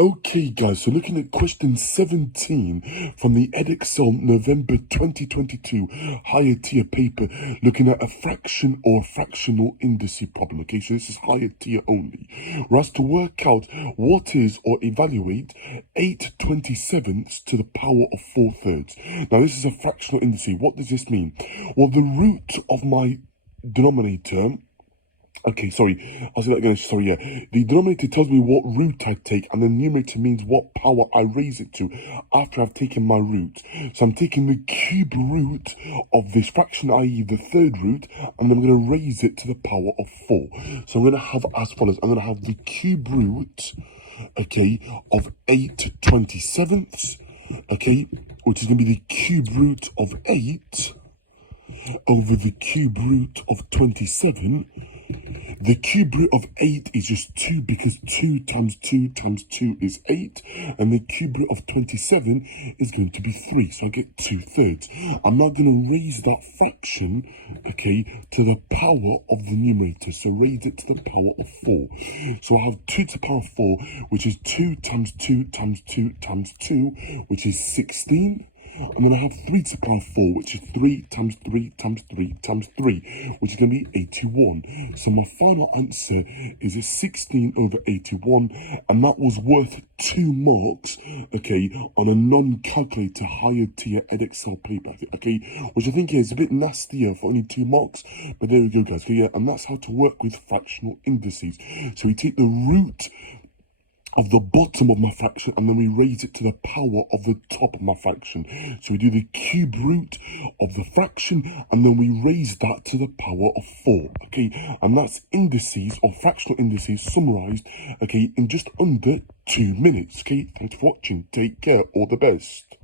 Okay guys, so looking at question 17 from the Edexcel November 2022 higher tier paper, looking at a fraction or fractional indices problem. Okay, so this is higher tier only. We're asked to work out what is or evaluate 8/27ths to the power of 4/3. Now this is a fractional indices. What does this mean? Well, the root of my denominator, okay, sorry, I'll say that again, sorry, yeah. The denominator tells me what root I take, and the numerator means what power I raise it to after I've taken my root. So I'm taking the cube root of this fraction, i.e. the third root, and I'm going to raise it to the power of 4. So I'm going to have as follows. I'm going to have the cube root, okay, of 8/27ths, okay, which is going to be the cube root of 8 over the cube root of 27. The cube root of 8 is just 2 because 2 times 2 times 2 is 8. And the cube root of 27 is going to be 3. So I get 2/3. I'm now going to raise that fraction, okay, to the power of the numerator. So raise it to the power of 4. So I have 2 to the power of 4, which is 2 times 2 times 2 times 2, which is 16. And then I have 3 to the power of 4, which is 3 times 3 times 3 times 3, which is going to be 81. So my final answer is a 16 over 81, and that was worth 2 marks, okay, on a non-calculator higher tier Edexcel paper, okay, which I think is a bit nastier for only 2 marks, but there we go, guys. Okay, yeah, and that's how to work with fractional indices. So we take the root of the bottom of my fraction, and then we raise it to the power of the top of my fraction. So we do the cube root of the fraction, and then we raise that to the power of 4, okay? And that's indices, or fractional indices, summarized, okay, in just under 2 minutes, okay? Thanks for watching. Take care. All the best.